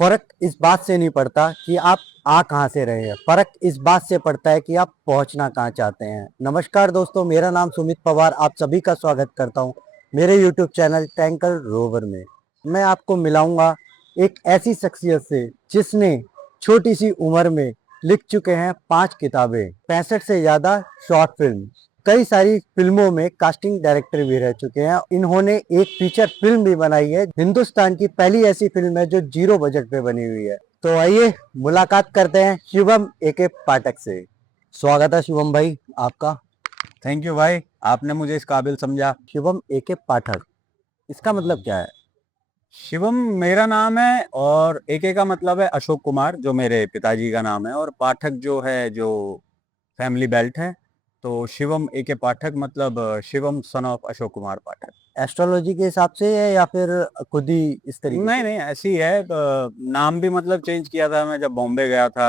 फर्क इस बात से नहीं पड़ता कि आप आ कहाँ से रहे हैं, फर्क इस बात से पड़ता है कि आप पहुंचना कहाँ चाहते हैं। नमस्कार दोस्तों, मेरा नाम सुमित पवार, आप सभी का स्वागत करता हूं मेरे यूट्यूब चैनल टैंकर रोवर में। मैं आपको मिलाऊंगा एक ऐसी शख्सियत से जिसने छोटी सी उम्र में लिख चुके हैं 5 किताबें, 65 से ज्यादा शॉर्ट फिल्म, कई सारी फिल्मों में कास्टिंग डायरेक्टर भी रह चुके हैं। इन्होंने एक फीचर फिल्म भी बनाई है, हिंदुस्तान की पहली ऐसी फिल्म है जो 0 बजट पे बनी हुई है। तो आइए मुलाकात करते हैं शिवम एके पाठक से। स्वागत है शिवम भाई आपका। थैंक यू भाई, आपने मुझे इस काबिल समझा। शिवम एके पाठक, इसका मतलब क्या है? शिवम मेरा नाम है और एके का मतलब है अशोक कुमार, जो मेरे पिताजी का नाम है, और पाठक जो है, जो फैमिली बेल्ट है। तो शिवम एके पाठक मतलब Shivam son of Ashok Kumar Pathak. Astrology के हिसाब से है या फिर खुद ही इस तरीके नहीं से? नहीं, ऐसी है। नाम भी मतलब चेंज किया था मैं जब बॉम्बे गया था।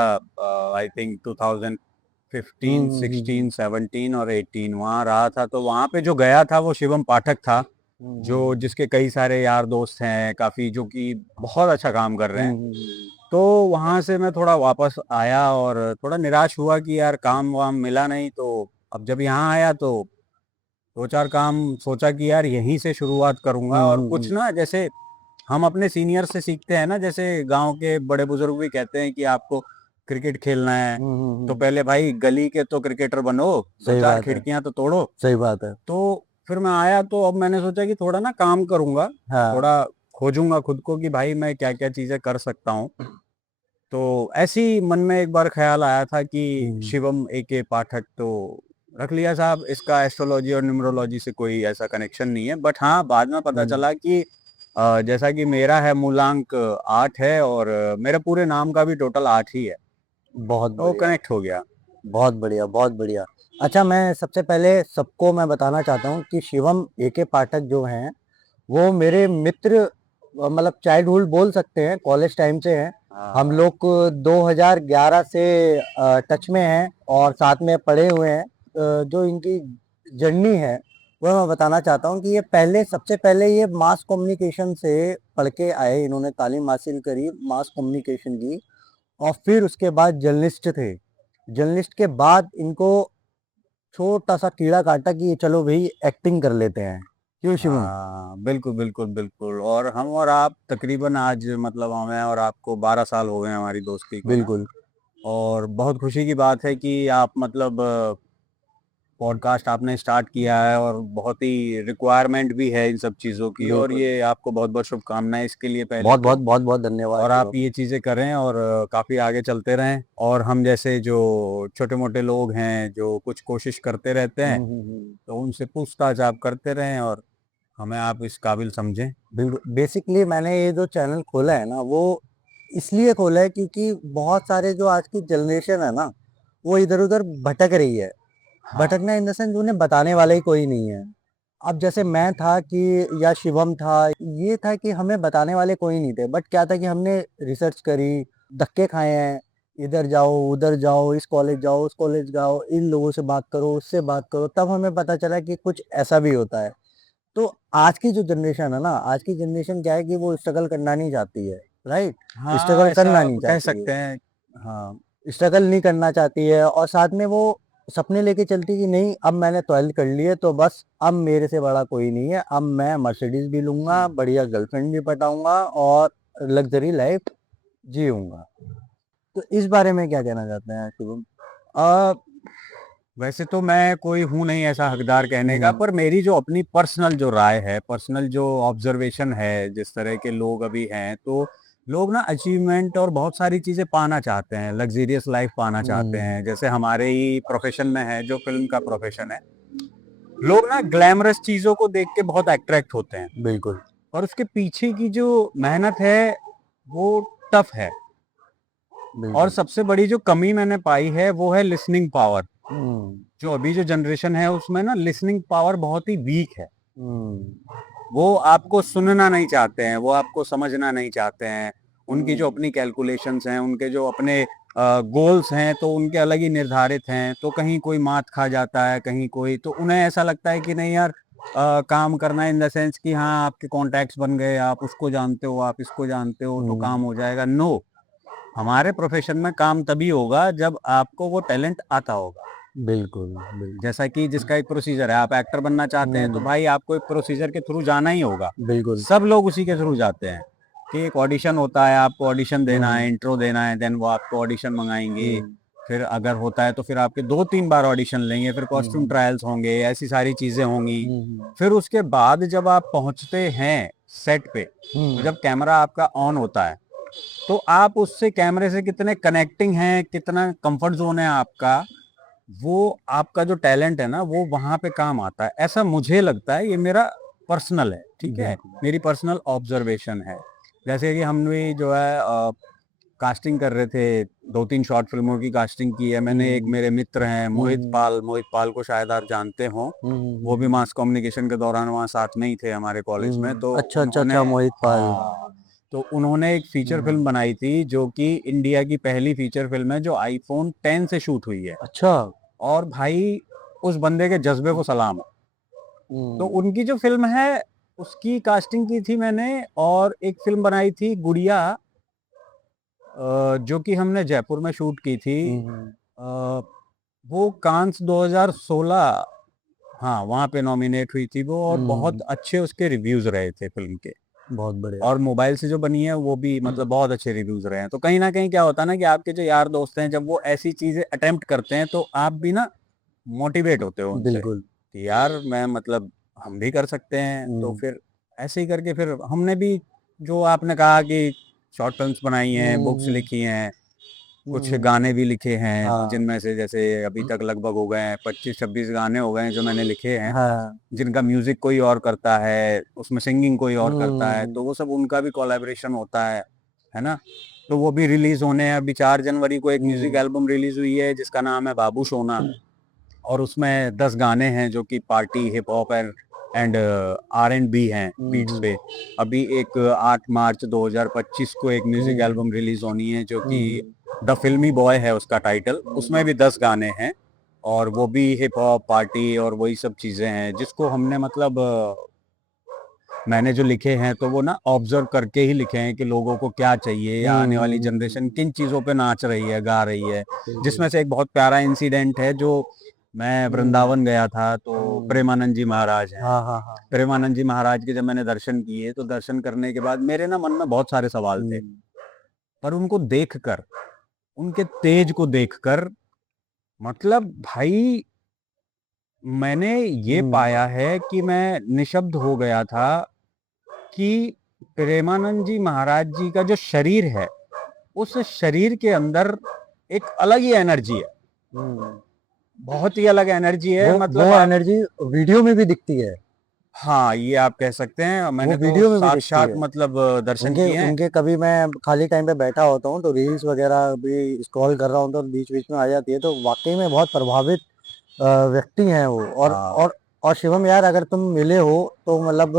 आई थिंक 2015, 16, 17 और 18 वहाँ रहा था। तो वहाँ पे जो गया था वो शिवम पाठक था, जो जिसके कई सारे यार दोस्त हैं काफ़ी, जो कि बहुत अच्छा काम कर रहे हैं। तो वहाँ से मैं थोड़ा वापस आया और थोड़ा निराश हुआ कि यार काम वाम मिला नहीं। तो अब जब यहाँ आया तो दो चार काम सोचा कि यार यहीं से शुरुआत करूँगा। और कुछ ना, जैसे हम अपने सीनियर से सीखते हैं ना, जैसे गांव के बड़े बुजुर्ग भी कहते हैं कि आपको क्रिकेट खेलना है तो पहले भाई गली के तो क्रिकेटर बनो, दो सही चार बात है, खिड़कियां तो तोड़ो। सही बात है। तो फिर मैं आया तो अब मैंने सोचा कि थोड़ा ना काम करूंगा, हाँ। थोड़ा खोजूंगा खुद को कि भाई मैं क्या क्या चीजें कर सकता हूँ। तो ऐसी मन में एक बार ख्याल आया था कि शिवम एके पाठक तो रख लिया साहब। इसका एस्ट्रोलॉजी और न्यूमरोलॉजी से कोई ऐसा कनेक्शन नहीं है, बट हाँ बाद में पता चला कि जैसा कि मेरा है मूलांक 8 है और मेरे पूरे नाम का भी टोटल 8 ही है, बहुत तो बढ़िया, कनेक्ट हो गया। बहुत बढ़िया, बहुत बढ़िया। अच्छा, मैं सबसे पहले सबको मैं बताना चाहता हूँ कि शिवम एके पाठक जो हैं वो मेरे मित्र, मतलब चाइल्डहुड बोल सकते हैं, कॉलेज टाइम से हैं। हम हाँ। लोग 2011 से टच में हैं और साथ में पढ़े हुए हैं। जो इनकी जर्नी है वो मैं बताना चाहता हूँ कि ये पहले, सबसे पहले ये मास कम्युनिकेशन से पढ़ के आए, इन्होंने तालीम हासिल करी मास कम्युनिकेशन की, और फिर उसके बाद जर्नलिस्ट थे। जर्नलिस्ट के बाद इनको छोटा सा कीड़ा काटा कि चलो भाई एक्टिंग कर लेते हैं। क्यों शिवम? हाँ बिल्कुल बिल्कुल बिल्कुल। और हम और आप तकरीबन आज मतलब हमें और आपको 12 साल हो गए हैं हमारी दोस्ती को ना। बिल्कुल। और बहुत खुशी की बात है कि आप मतलब पॉडकास्ट आपने स्टार्ट किया है, और बहुत ही रिक्वायरमेंट भी है इन सब चीज़ों की। और बिल्कुल। ये आपको बहुत बहुत शुभकामनाएं इसके लिए पहले बहुत तो। बहुत बहुत बहुत धन्यवाद और आप शिवम। ये चीज़ें करें और काफ़ी आगे चलते रहें। और हम जैसे जो छोटे मोटे लोग हैं जो कुछ कोशिश करते रहते हैं, हम्म। तो उनसे पूछताछ आप करते रहें और हमें आप इस काबिल समझें। बिल्कुल। बेसिकली मैंने ये जो चैनल खोला है ना, वो इसलिए खोला है क्योंकि बहुत सारे जो आज की जनरेशन है ना, वो इधर उधर भटक रही है। हाँ भटकना इन द सेंस उन्हें बताने वाला ही कोई नहीं है। अब जैसे मैं था कि, या शिवम था, ये था कि हमें बताने वाले कोई नहीं थे, बट क्या था कि हमने रिसर्च करी, धक्के खाए हैं, इधर जाओ उधर जाओ, इस कॉलेज जाओ उस कॉलेज जाओ, इन लोगों से बात करो उससे बात करो, तब हमें पता चला कि कुछ ऐसा भी होता है। तो आज की जो जनरेशन है ना, आज की जनरेशन क्या है कि वो स्ट्रगल करना नहीं चाहती है। राइट। हाँ, स्ट्रगल करना ऐसा नहीं कह चाहती है। सकते हैं। हाँ स्ट्रगल नहीं करना चाहती है, और साथ में वो सपने लेके चलती कि नहीं, अब मैंने 12th कर ली है तो बस अब मेरे से बड़ा कोई नहीं है, अब मैं मर्सिडीज भी लूंगा, बढ़िया गर्लफ्रेंड भी पटाऊंगा और लग्जरी लाइफ जीऊंगा। तो इस बारे में क्या कहना चाहते हैं शुभम? अ, वैसे तो मैं कोई हूँ नहीं ऐसा हकदार कहने का, पर मेरी जो अपनी पर्सनल जो राय है, पर्सनल जो ऑब्जर्वेशन है, जिस तरह के लोग अभी हैं, तो लोग ना अचीवमेंट और बहुत सारी चीज़ें पाना चाहते हैं, लग्जीरियस लाइफ पाना चाहते हैं। जैसे हमारे ही प्रोफेशन में है, जो फिल्म का प्रोफेशन है, लोग ना ग्लैमरस चीज़ों को देख के बहुत अट्रैक्ट होते हैं, बिल्कुल। और उसके पीछे की जो मेहनत है वो टफ है। और बिल्कुल। सबसे बड़ी जो कमी मैंने पाई है वो है लिसनिंग पावर। हम्म। जो अभी जो जनरेशन है उसमें ना लिसनिंग पावर बहुत ही वीक है। हम्म। वो आपको सुनना नहीं चाहते हैं, वो आपको समझना नहीं चाहते हैं। उनकी जो हम्म। अपनी कैलकुलेशंस हैं, उनके जो अपने गोल्स हैं, तो उनके अलग ही निर्धारित हैं। तो कहीं कोई मात खा जाता है, कहीं कोई, तो उन्हें ऐसा लगता है कि नहीं यार, काम करना इन द सेंस कि हाँ आपके कॉन्टैक्ट्स बन गए, आप उसको जानते हो, आप इसको जानते हो, तो काम हो जाएगा। नो, हमारे प्रोफेशन में काम तभी होगा जब आपको वो टैलेंट आता होगा। बिल्कुल, बिल्कुल। जैसा कि जिसका एक प्रोसीजर है, आप एक्टर बनना चाहते हैं तो भाई आपको एक प्रोसीजर के थ्रू जाना ही होगा। बिल्कुल। सब लोग उसी के थ्रू जाते हैं कि एक ऑडिशन होता है, आपको ऑडिशन देना है, हुँ, इंट्रो देना है, देन वो आपको ऑडिशन मंगाएंगे। हुँ, फिर अगर होता है तो फिर आपके 2-3 बार ऑडिशन लेंगे, फिर कॉस्ट्यूम हुँ, ट्रायल्स होंगे, ऐसी सारी चीजें होंगी। हुँ, फिर उसके बाद जब आप पहुंचते हैं सेट पे, तो हुँ, जब कैमरा आपका ऑन होता है तो आप उससे कैमरे से कितने कनेक्टिंग हैं, कितना कंफर्ट जोन है आपका, वो आपका जो टैलेंट है ना वो वहां पे काम आता है, ऐसा मुझे लगता है। ये मेरा पर्सनल है, ठीक है, बिल्कुल। मेरी पर्सनल ऑब्जर्वेशन है। जैसे कि हम भी जो है कास्टिंग कर रहे थे, 2-3 शॉर्ट फिल्मों की कास्टिंग की है मैंने। एक हुँ, मेरे मित्र हैं हुँ, मोहित पाल को शायद आप जानते हो। हुँ, हुँ, वो भी हुँ, मास कम्युनिकेशन के दौरान वहाँ साथ में ही थे हमारे कॉलेज में, तो अच्छा, अच्छा, उन्होंने, अच्छा, मोहित पाल। हाँ, तो उन्होंने एक फीचर हुँ, फिल्म बनाई थी जो कि इंडिया की पहली फीचर फिल्म है जो आईफोन 10 से शूट हुई है। अच्छा। और भाई उस बंदे के जज्बे को सलाम है। तो हुँ, उनकी जो फ़िल्म है उसकी कास्टिंग की थी मैंने। और एक फ़िल्म बनाई थी गुड़िया, जो कि हमने जयपुर में शूट की थी। हुँ, हुँ, अ, वो कांस 2016, हाँ, वहाँ पे नॉमिनेट हुई थी वो, और बहुत हुँ, अच्छे उसके रिव्यूज़ रहे थे फ़िल्म के। बहुत बढ़िया। और मोबाइल से जो बनी है वो भी मतलब बहुत अच्छे रिव्यूज़ रहे हैं। तो कहीं न कहीं क्या होता है ना कि आपके जो यार दोस्त हैं जब वो ऐसी चीज़ें अटेम्प्ट करते हैं तो आप भी ना मोटिवेट होते हो उनसे बिल्कुल। कि यार मैं मतलब हम भी कर सकते हैं। तो हुँ, फिर ऐसे ही करके फिर हमने भी, जो आपने कहा कि शॉर्ट फिल्म्स बनाई हैं, बुक्स हुँ, लिखी हैं, कुछ हुँ, गाने भी लिखे हैं, हाँ, जिनमें से जैसे अभी तक लगभग हो गए हैं 25-26 गाने हो गए हैं जो मैंने लिखे हैं, हाँ। जिनका म्यूजिक कोई और करता है, उसमें सिंगिंग कोई और करता है, हुँ, तो वो सब उनका भी कोलैबोरेशन होता है ना? तो वो भी रिलीज़ होने हैं। अभी 4 जनवरी को एक म्यूजिक हुँ, एल्बम रिलीज़ हुई है जिसका नाम है बाबू सोना। और उसमें 10 गाने हैं जो कि party, hip hop and R&B हैं हुँ, बीट्स हुँ, पे। अभी एक 8 मार्च 2025 को एक म्यूजिक हुँ, एल्बम रिलीज़ होनी है जो हुँ, कि हुँ, द फिल्मी बॉय है उसका टाइटल। उसमें भी 10 गाने हैं और वो भी हिप हॉप, पार्टी और वही सब चीज़ें हैं जिसको हमने मतलब मैंने जो लिखे हैं तो वो ना ऑब्जर्व करके ही लिखे हैं कि लोगों को क्या चाहिए या हुँ, आने हुँ, वाली हुँ, जनरेशन किन चीज़ों पे नाच रही है, गा रही है। बिल्कुल। जिसमें से एक बहुत प्यारा इंसिडेंट है जो, मैं हुँ, वृंदावन गया था तो हुँ, प्रेमानंद जी महाराज हैं। हाँ, हाँ, हाँ। प्रेमानंद जी महाराज के जब मैंने दर्शन किए तो दर्शन करने के बाद मेरे ना मन में बहुत सारे सवाल थे। हुँ, पर उनको देखकर, उनके तेज को देखकर, मतलब भाई मैंने ये हुँ, पाया है कि मैं निशब्द हो गया था कि प्रेमानंद जी महाराज जी का जो शरीर है, उस शरीर के अंदर एक अलग ही एनर्जी है, हुँ। बहुत ही अलग एनर्जी है। वो मतलब आप, एनर्जी वीडियो में भी दिखती है। हाँ, ये आप कह सकते हैं। वो मैंने तो वीडियो में भी दिखती साक्षात है। मतलब दर्शन उनके किए हैं। उनके कभी मैं खाली टाइम पे बैठा होता हूँ तो रील्स वगैरह भी स्क्रॉल कर रहा हूँ तो बीच-बीच में आ जाती है तो वाक़ई में बहुत प्रभावित व्यक्ति हैं वो। हाँ, और शिवम यार अगर तुम मिले हो तो मतलब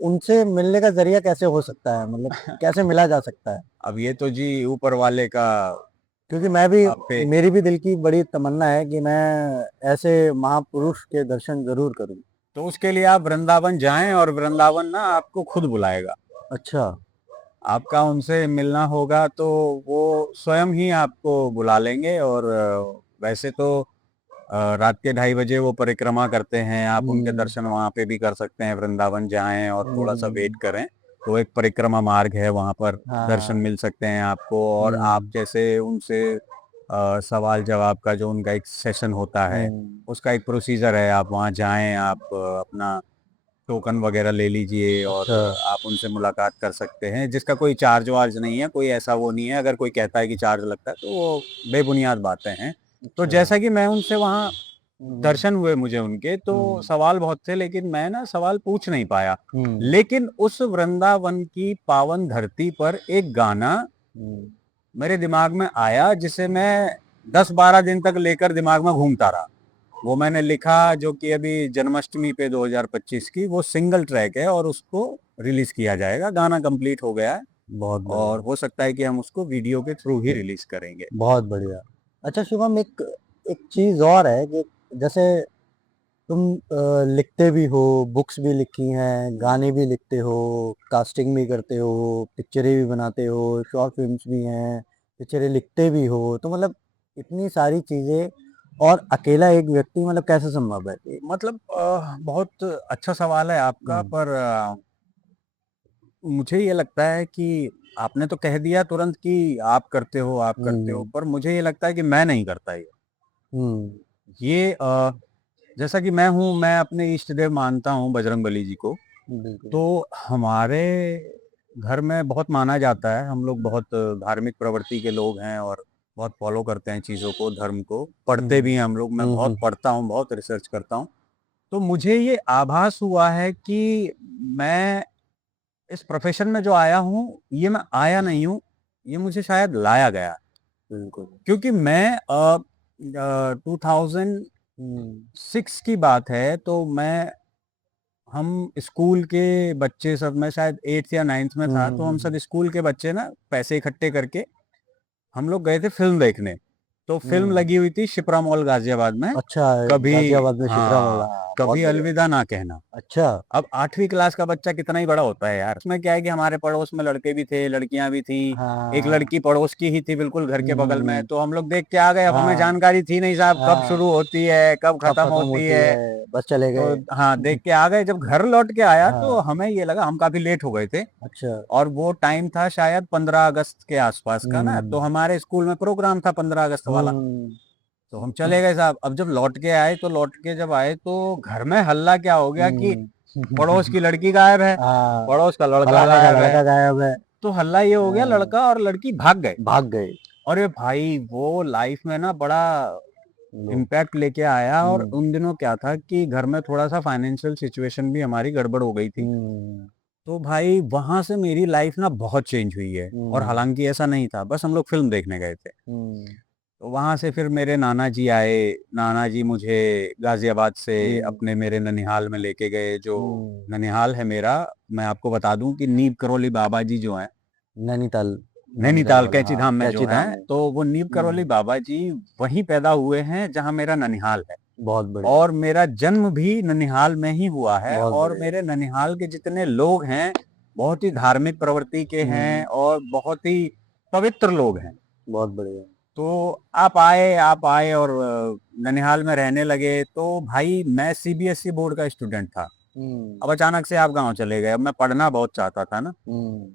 उनसे मिलने का ज़रिया कैसे हो सकता है? मतलब कैसे मिला जा सकता है? अब ये तो जी ऊपर वाले का क्योंकि मैं भी आप पे। मेरी भी दिल की बड़ी तमन्ना है कि मैं ऐसे महापुरुष के दर्शन ज़रूर करूँ। तो उसके लिए आप वृंदावन जाएं और वृंदावन ना आपको खुद बुलाएगा। अच्छा। आपका उनसे मिलना होगा तो वो स्वयं ही आपको बुला लेंगे। और वैसे तो रात के 2:30 बजे वो परिक्रमा करते हैं, आप उनके हुँ, दर्शन वहाँ पे भी कर सकते हैं। वृंदावन जाएं और हुँ, थोड़ा सा वेट हुँ। करें तो एक परिक्रमा मार्ग है, वहाँ पर दर्शन हाँ। मिल सकते हैं आपको। और आप हुँ, जैसे उनसे सवाल जवाब का जो उनका एक सेशन होता है, हुँ, उसका एक प्रोसीजर है। आप वहाँ जाएं, आप अपना टोकन वगैरह ले लीजिए और अच्छा। आप उनसे मुलाकात कर सकते हैं, जिसका कोई चार्ज वार्ज नहीं है, कोई ऐसा वो नहीं है। अगर कोई कहता है कि चार्ज लगता है तो वो बेबुनियाद बातें हैं। तो अच्छा। जैसा कि मैं उनसे वहाँ हुँ, दर्शन हुए मुझे उनके, तो हुँ, सवाल बहुत थे लेकिन मैं ना सवाल पूछ नहीं पाया। हुँ, लेकिन उस वृंदावन की पावन धरती पर एक गाना हुँ। मेरे दिमाग में आया जिसे मैं 10-12 दिन तक लेकर दिमाग में घूमता रहा। वो मैंने लिखा जो कि अभी जन्माष्टमी पे 2025 की वो सिंगल ट्रैक है और उसको रिलीज किया जाएगा। गाना कंप्लीट हो गया है बहुत और बढ़िया, हो सकता है कि हम उसको वीडियो के थ्रू ही रिलीज करेंगे। बहुत बढ़िया। अच्छा शिवम एक एक चीज़ और है कि जैसे तुम लिखते भी हो, बुक्स भी लिखी हैं, गाने भी लिखते हो, कास्टिंग भी करते हो, पिक्चरें भी बनाते हो, शॉर्ट फिल्म्स भी हैं, पिक्चरें लिखते भी हो, तो मतलब इतनी सारी चीजें और अकेला एक व्यक्ति मतलब कैसे संभव है? मतलब बहुत अच्छा सवाल है आपका, हम्म, पर मुझे ये लगता है कि आपने तो कह दिया तुरंत कि आप करते हो, हम्म, पर मुझे ये लगता है कि मैं नहीं करता ये। हम्म, ये जैसा कि मैं अपने इष्ट देव मानता हूँ बजरंगबली जी को। बिल्कुल। तो हमारे घर में बहुत माना जाता है, हम लोग बहुत धार्मिक प्रवृत्ति के लोग हैं और बहुत फॉलो करते हैं चीज़ों को, धर्म को, पढ़ते हम्म, भी हैं हम लोग, मैं बहुत हम्म, पढ़ता हूँ, बहुत रिसर्च करता हूँ। तो मुझे ये आभास हुआ है कि मैं इस प्रोफ़ेशन में जो आया हूँ, ये मैं आया नहीं हूँ, ये मुझे शायद लाया गया। बिल्कुल। क्योंकि मैं 2006 हम्म, की बात है, तो हम स्कूल के बच्चे सब, मैं शायद 8th या 9th में था, तो हम सब स्कूल के बच्चे ना पैसे इकट्ठे करके हम लोग गए थे फ़िल्म देखने। तो फ़िल्म हम्म, लगी हुई थी शिप्रा मॉल गाज़ियाबाद में, अच्छा, कभी गाजियाबाद में शिप्रा मॉल, हाँ, हाँ, बहुत कभी बढ़िया। अलविदा ना कहना। अच्छा। अब 8वीं क्लास का बच्चा कितना ही बड़ा होता है यार। उसमें क्या है कि हमारे पड़ोस में लड़के भी थे, लड़कियाँ भी थीं। एक हाँ। लड़की पड़ोस की ही थी बिल्कुल घर के बगल में, हम्म, तो हम लोग देख के आ गए। अब हमें हाँ, जानकारी थी नहीं साहब कब हाँ, शुरू होती है, कब कब खत्म खत्म होती होती है। है, बस चले तो गए। हाँ, देख के आ गए। जब घर लौट के आया तो हाँ। हमें ये लगा, हम काफ़ी लेट हो गए थे अच्छा। और वो टाइम था शायद 15 अगस्त के आसपास का ना, तो हम्म, हमारे स्कूल में प्रोग्राम था 15 अगस्त वाला। हम्म, तो हम चले गए साहब। अब जब लौट के आए, तो लौट के जब आए तो घर में हल्ला क्या हो गया कि हम्म। पड़ोस की लड़की गायब है, हाँ, पड़ोस का लड़का फलाने का गायब है। लड़का गायब है। तो हल्ला ये हो गया, हाँ, लड़का और लड़की भाग गए। भाग गए अरे भाई, वो लाइफ में ना बड़ा लोग। इम्पैक्ट लेके आया। और हम्म, उन दिनों क्या था कि घर में थोड़ा सा फाइनेंशियल सिचुएशन भी हमारी गड़बड़ हो गई थी। हम्म, तो भाई वहां से मेरी लाइफ ना बहुत चेंज हुई है। और हम्म, हालांकि ऐसा नहीं था, बस हम लोग फिल्म देखने गए थे। हम्म, तो वहाँ से फिर मेरे नाना जी आए। नाना जी मुझे गाज़ियाबाद से हम्म, अपने मेरे ननिहाल में लेके गए, जो हम्म, ननिहाल है मेरा। मैं आपको बता दूं कि नीम करौली बाबा जी जो हैं, नैनीताल, नैनीताल नैनीताल वाला, कैंची हाँ, धाम में जो कैची धाम हैं, में। तो वो नीम करौली बाबा जी वहीं पैदा हुए हैं जहाँ मेरा ननिहाल है। बहुत बढ़िया। और मेरा जन्म भी ननिहाल में ही हुआ है। बहुत और बढ़िया। मेरे ननिहाल के जितने लोग हैं, बहुत ही धार्मिक प्रवृत्ति के हैं हम्म, और बहुत ही पवित्र लोग हैं। बहुत बढ़िया। तो आप आए और ननिहाल में रहने लगे। तो भाई मैं सीबीएसई बोर्ड का स्टूडेंट था। हम्म, अब अचानक से आप गांव चले गए। अब मैं पढ़ना बहुत चाहता था ना। हम्म,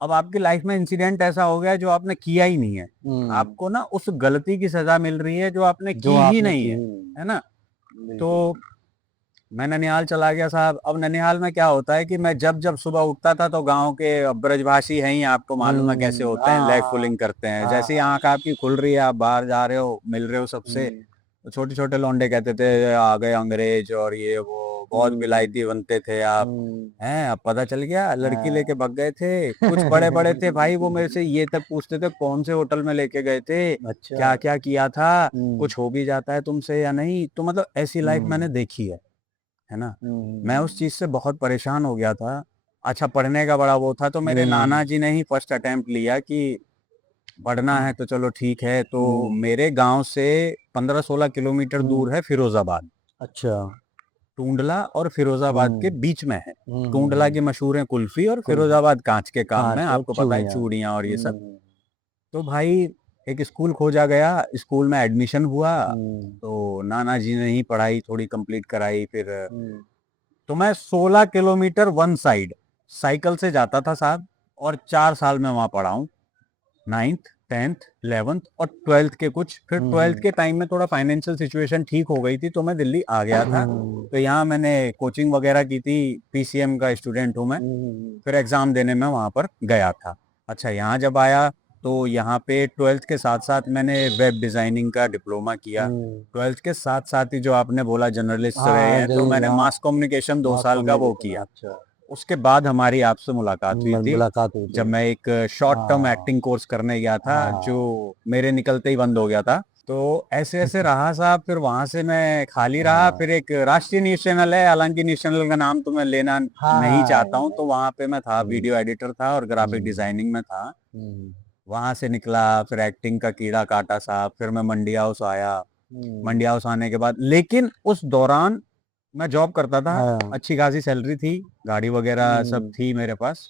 अब आपकी लाइफ में इंसिडेंट ऐसा हो गया जो आपने किया ही नहीं है। हम्म, आपको ना उस गलती की सजा मिल रही है जो आपने जो की ही आपने नहीं की है, ही नहीं। है ना। तो बिल्कुल। मैं ननिहाल चला गया साहब। अब ननिहाल में क्या होता है कि मैं जब जब सुबह उठता था, तो गांव के ब्रजभाषी हैं ही, आपको मालूम है कैसे होते हैं, लेग हाँ, पुलिंग करते हैं। हाँ, जैसे ही हाँ, आंख आपकी खुल रही है, आप बाहर जा रहे हो, मिल रहे हो सबसे, हम्म, तो छोटे छोटे लौंडे कहते थे आ गए अंग्रेज और ये वो, बहुत हम्म, विलायती बनते थे आप। हम्म, हैं, अब पता चल गया लड़की लेके हाँ। भग गए थे। कुछ बड़े बड़े थे भाई, वो मेरे से ये तक पूछते थे कौन से होटल में लेके गए थे, अच्छा। क्या क्या किया था, हम्म, कुछ हो भी जाता है तुमसे या नहीं। तो मतलब ऐसी लाइफ हम्म, मैंने देखी है ना। मैं उस हम्म, चीज़ से बहुत परेशान हो गया था। अच्छा, पढ़ने का बड़ा वो था, तो मेरे हम्म, नाना जी ने ही फर्स्ट अटेम्प्ट लिया कि पढ़ना है तो चलो ठीक है। तो हम्म, मेरे गाँव से 15-16 किलोमीटर हम्म, दूर है फिरोज़ाबाद। अच्छा। टूंडला और फिरोज़ाबाद के हम्म, बीच में है। टूंडला हम्म, की मशहूर है कुल्फ़ी, और कुल्फी, फिरोज़ाबाद काँच के काम में, कांच और आपको पता है, चूड़ियाँ। चूड़ियाँ और ये सब। हम्म, तो भाई एक स्कूल खोजा गया, स्कूल में एडमिशन हुआ। हम्म, तो नाना जी ने ही पढ़ाई थोड़ी कंप्लीट कराई फिर। हम्म, तो मैं 16 किलोमीटर वन साइड साइकिल से जाता था साहब। और 4 साल में वहाँ पढ़ा हूँ। 9th 10th 11th और 12th के कुछ, फिर 12th हम्म, के टाइम में थोड़ा फाइनेंशियल सिचुएशन ठीक हो गई थी, तो मैं दिल्ली आ गया था। हम्म, तो यहाँ मैंने कोचिंग वगैरह की थी, पीसीएम का स्टूडेंट हूँ मैं। हम्म, फिर एग्ज़ाम देने में वहाँ पर गया था। अच्छा, यहाँ जब आया तो यहाँ पे 12th के साथ साथ मैंने वेब डिज़ाइनिंग का डिप्लोमा किया। हम्म, 12th के साथ साथ ही जो आपने बोला जर्नलिस्ट रहे हाँ, हैं, तो जल्दी, मैंने हाँ, मास कम्युनिकेशन 2 मास साल का वो कम्युनिकेशन, किया। अच्छा। उसके बाद हमारी आपसे मुलाकात हुई थी, मुलाकात हुई जब थी। मैं एक शॉर्ट टर्म हाँ, एक्टिंग कोर्स करने गया था, जो हाँ, मेरे निकलते ही बंद हो गया था। तो ऐसे ऐसे रहा साहब। फिर वहां से मैं खाली रहा। हाँ, फिर एक राष्ट्रीय न्यूज चैनल है, हालांकि न्यूज चैनल का नाम तो मैं लेना नहीं हाँ, चाहता हूँ, तो वहां पे मैं था, हम्म, वीडियो एडिटर था और ग्राफिक हम्म, डिजाइनिंग में था। हम्म, वहां से निकला, फिर एक्टिंग का कीड़ा काटा साहब। फिर मैं मंडी हाउस आया। हम्म, मंडी हाउस आने के बाद, लेकिन उस दौरान मैं जॉब करता था, हाँ। अच्छी खासी सैलरी थी, गाड़ी वगैरह सब हम्म, थी मेरे पास,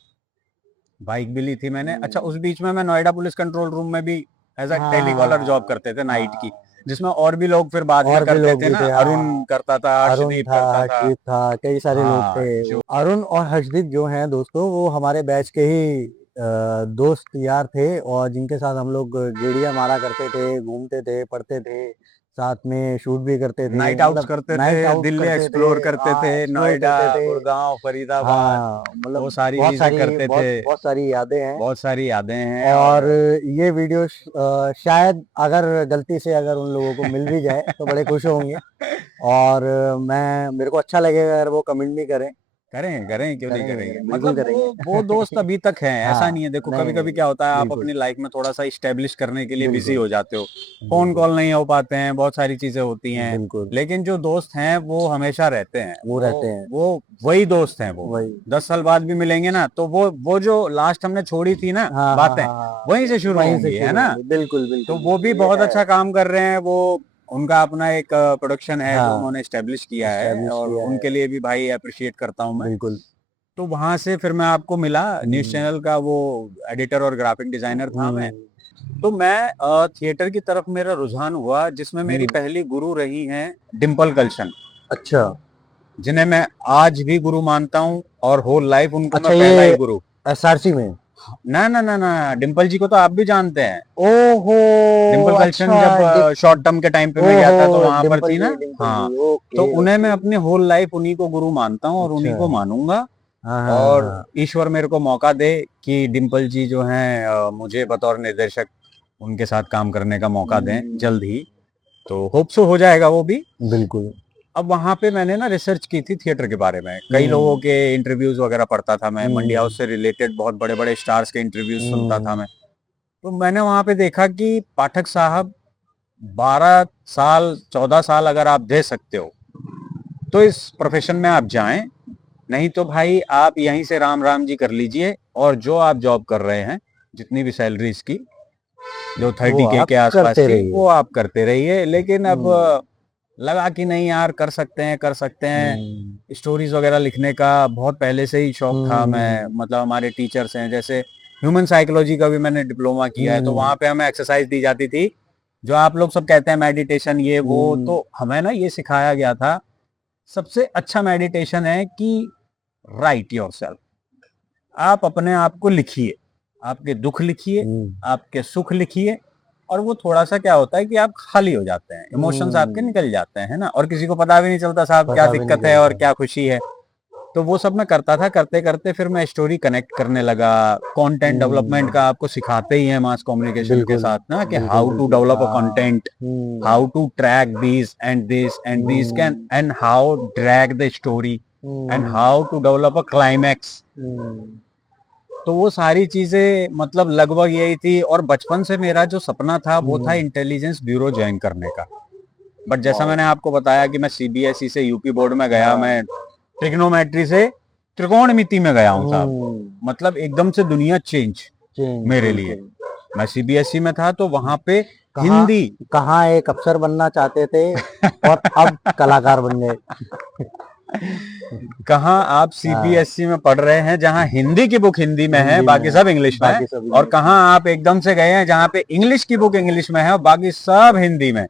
बाइक भी ली थी मैंने। अच्छा, उस हम्म, बीच में मैं नोएडा पुलिस कंट्रोल रूम में भी एज अ टेलीकॉलर जॉब हाँ करते थे नाइट की, हाँ। जिसमें और भी लोग फिर बाद में और भी करते लोग थे भी ना, थे, अरुण हाँ। करता था, अरुण हर्षदीप था, करता था। हर्षदीप था, कई सारे लोग थे। हाँ, जो अरुण और हर्षदीप जो हैं दोस्तों, वो हमारे बैच के ही दोस्त यार थे, और जिनके साथ हम लोग गेड़िया मारा करते थे, घूमते थे, पढ़ते थे, साथ में शूट भी करते थे, नाइट आउट्स मतलब करते थे, नाइट आउट दिल्ली करते थे। एक्सप्लोर करते थे, हाँ, एक्सप्लोर नोएडा, करते थे। गुड़गांव, फरीदाबाद, हाँ, वो मतलब सारी बहुत चीजें सारी करते थे। बहुत बहुत सारी यादें हैं। बहुत सारी यादें हैं। और और ये वीडियो शायद अगर गलती से अगर उन लोगों को मिल भी जाए तो बड़े खुश होंगे। और मैं मेरे को अच्छा लगेगा अगर वो कमेंट भी करें। करें करें, क्यों नहीं करेंगे, करेंगे, करेंगे, बिल्कुल मतलब करेंगे। वो दोस्त अभी तक हैं, ऐसा हाँ, नहीं है। देखो, नहीं, कभी कभी नहीं, क्या होता है, आप बिल्कुल, अपनी लाइफ में थोड़ा सा इस्टेब्लिश करने के लिए बिजी बिल्कुल, हो जाते हो, फोन बिल्कुल, कॉल नहीं हो पाते हैं, बहुत सारी चीजें होती हैं, बिल्कुल, लेकिन जो दोस्त हैं वो हमेशा रहते हैं। वो रहते हैं, वो वही दोस्त हैं वो। वही। 10 साल बाद भी मिलेंगे ना, तो वो जो लास्ट हमने छोड़ी थी ना हाँ, हाँ, बातें, हाँ, हाँ, वहीं से शुरू वहीं से होंगी, है शुरू ना। होंगे, बिल्कुल, तो बिल्कुल, वो भी बिल्कुल, ये बहुत है। अच्छा काम कर रहे हैं। वो उनका अपना एक प्रोडक्शन है जो हाँ, उन्होंने एस्टेब्लिश किया है, एस्टैब्लिश और किया है, उनके लिए भी भाई अप्रिशिएट करता हूँ मैं। बिल्कुल। तो वहां से फिर मैं आपको मिला, न्यूज हम्म, चैनल का वो एडिटर और ग्राफिक डिजाइनर था मैं। हम्म, तो मैं थिएटर की तरफ मेरा रुझान हुआ, जिसमें मेरी हम्म, पहली गुरु रही हैं डिम्पल गलशन, अच्छा, जिन्हें मैं आज भी गुरु मानता हूँ, और होल लाइफ उनको अच्छा, मैं पहला ये ही गुरु। एसआरसी में। ना ना ना ना, डिम्पल जी को तो आप भी जानते हैं। ओहो, डिम्पल अच्छा, गलशन जब शॉर्ट टर्म के टाइम पे मैं गया ओहो, था तो वहां पर डिम्पल थी जी, ना। डिम्पल हाँ, जी, तो ओके, उन्हें मैं ओके, अपनी होल लाइफ उन्हीं को गुरु मानता हूँ और अच्छा, उन्हीं को मानूंगा। हाँ, हाँ, हाँ, और हाँ, ईश्वर मेरे को मौका दे कि डिम्पल जी जो हैं मुझे बतौर निर्देशक उनके साथ काम करने का मौका दें जल्द ही। तो होप सो हो जाएगा वो भी। बिल्कुल, अब वहां पे मैंने ना रिसर्च की थी थिएटर के बारे में, कई लोगों हम्म, के इंटरव्यूज वगैरह पढ़ता था मैं, मंडी हम्म, हाउस से रिलेटेड बहुत बड़े बड़े स्टार्स के इंटरव्यूज सुनता था हम्म, मैं। तो मैंने वहां पे देखा कि पाठक साहब 12 साल 14 साल अगर आप दे सकते हो तो इस प्रोफेशन में आप जाएं, नहीं तो भाई आप यहीं से राम राम जी कर लीजिए, और जो आप जॉब कर रहे हैं, जितनी भी सैलरी इसकी, जो वो 30K आप के आसपास करते की, रहिए। वो आप करते रहिए। लेकिन अब हम्म, लगा कि नहीं यार, कर सकते हैं, कर सकते हैं। हम्म, स्टोरीज वगैरह लिखने का बहुत पहले से ही शौक था। मैं हम्म, मतलब हमारे टीचर्स हैं, जैसे ह्यूमन साइकोलॉजी का भी मैंने डिप्लोमा किया है, तो हम्म, वहां पे हमें एक्सरसाइज दी जाती थी, जो आप लोग सब कहते हैं मेडिटेशन ये वो। हम्म, तो हमें ना ये सिखाया गया था, सबसे अच्छा मेडिटेशन है कि राइट योरसेल्फ। आप अपने आप को लिखिए, आपके दुख लिखिए, हम्म, आपके सुख लिखिए, और वो थोड़ा सा क्या होता है कि आप खाली हो जाते हैं, इमोशंस आपके हम्म, निकल जाते हैं ना, और किसी को पता भी नहीं चलता साहब क्या पता भी नहीं दिक्कत है और चलता। क्या खुशी है। तो वो सब मैं करता था, करते करते फिर मैं स्टोरी कनेक्ट करने लगा। कंटेंट डेवलपमेंट का हम्म, आपको सिखाते ही हैं मास कम्युनिकेशन के बिल्कुल, साथ ना, कि बिल्कुल, हाउ टू बिल्कुल, डेवलप अ हाँ, content, how to track this can, hmm, and how drag the story, and hmm, how to develop a climax. Hmm, तो वो सारी चीजें मतलब लगभग यही थी। और बचपन से मेरा जो सपना था वो था हम्म, इंटेलिजेंस ब्यूरो ज्वाइन करने का। बट जैसा वाओ, मैंने आपको बताया कि मैं सीबीएसई से यूपी बोर्ड में गया, हाँ, मैं ट्रिग्नोमेट्री से त्रिकोणमिति में गया हूँ साहब। हम्म, मतलब एकदम से दुनिया चेंज चेंज, मेरे लिए। बिल्कुल। मैं सीबीएसई में था तो वहां पे कहाँ हिंदी कहाँ एक अफसर बनना चाहते थे और अब कलाकार बन गए। कहाँ आप हाँ, सीबीएसई में पढ़ रहे हैं जहां हिंदी की बुक हिंदी में है, हिंदी में बाकी है, सब इंग्लिश में है, बाकी सब और इंग्लिश में। कहाँ आप एकदम से गए हैं जहां पे इंग्लिश की बुक इंग्लिश में है और बाकी सब हिंदी में।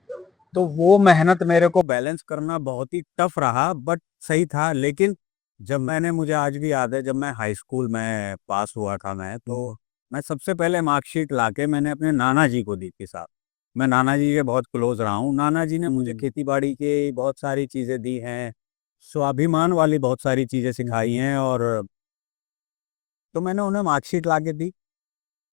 तो वो मेहनत मेरे को बैलेंस करना बहुत ही टफ रहा, बट सही था। लेकिन जब मैंने, मुझे आज भी याद है, जब मैं हाई स्कूल में पास हुआ था मैं, तो मैं सबसे पहले मार्कशीट लाके मैंने अपने नाना जी को दी थी साहब। मैं नाना जी के बहुत क्लोज रहा हूँ, नाना जी ने मुझे खेती बाड़ी की बहुत सारी चीज़ें दी हैं, स्वाभिमान वाली बहुत सारी चीज़ें सिखाई हैं। और तो मैंने उन्हें मार्कशीट ला के दी।